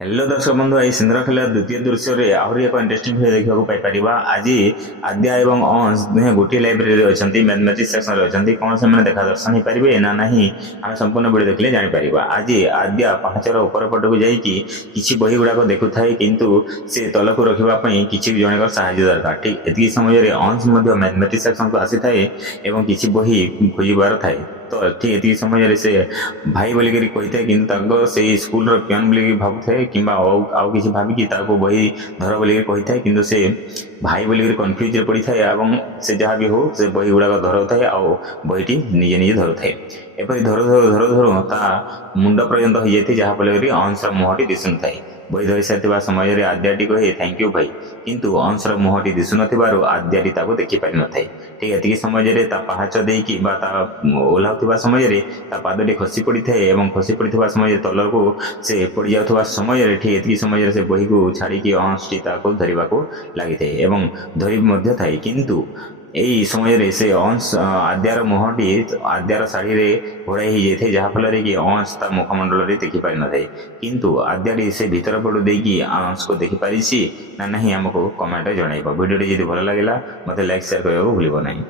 Hello दर्शक बंधु ये सिंद्रखेल द्वितीय दृश्य रे आहरी एक इंटरेस्टिंग भिडियो देखा पाई परिबा। आज आद्या एवं अंश दुहे गोटे लाइब्रेरी अच्छी मैथमेटिक्स सेक्शन रे अच्छी कौन से देखा दर्शन हो पारे ना नहीं आम संपूर्ण वीडियो देखले जानी परिबा। आज आद्या पहाचर ऊपर पटक जाइकी किछि बही गुड़ाक देखु थाए किंतु से तलक रखापी किसी जन साहाय्य दरकार। ठीक एति समय रे अंश मैथमेटिक्स सेक्शन को आसी थाए एवं किछि बही खोजबार थाए। तो ठीक ये समय से भाई बोलिकी कही था कि से स्कूल पियन बोलिकी भावुए कि किसी भाविकी बही धर बोलिकी कही था कि से भाई बोलिकी कन्फ्यूज पड़ी थाए और से जहाँ भी हो से बही गुड़ाक धर थाए आ बहीटी निजे निजे धर थाए एपरी धर धर धर धर ता मुंड पर्यंत हो जाए जहाँफल अंशर मुहटी दिशु न थाए। बही धरी सारी समय आद्याटी कहे थैंक यू भाई किंतु अंशर मुहटी दिशु नथिबारु आद्याटी ताको देखि पारि नथाय। ठीक एतिकी समय पहाच देकी ओह्लाउथिबा समय पादटी खसी पड़ी थाए एवं खसी पड़ी समय तल को से पड़ जाउथबा समय ठीक एतिकी समय से बही को छाड़ी अंशटी ताको धरिबाको लागि थाए एवं धरि मध्य थाए किंतु यही समय से अंश आद्यार मुहटी आद्यार शाढ़ी में घोड़ाई हो जाए जहाँफल कि अंश ता मुखमंडल देखी पारि न थाए किंतु आद्याटी से भीतर पटू देकी अंश को देखी पारिछि ना नहीं आमको कमेंट जनइब। वीडियो जब भल लगे मत लाइक शेयर करने को भूल नहीं।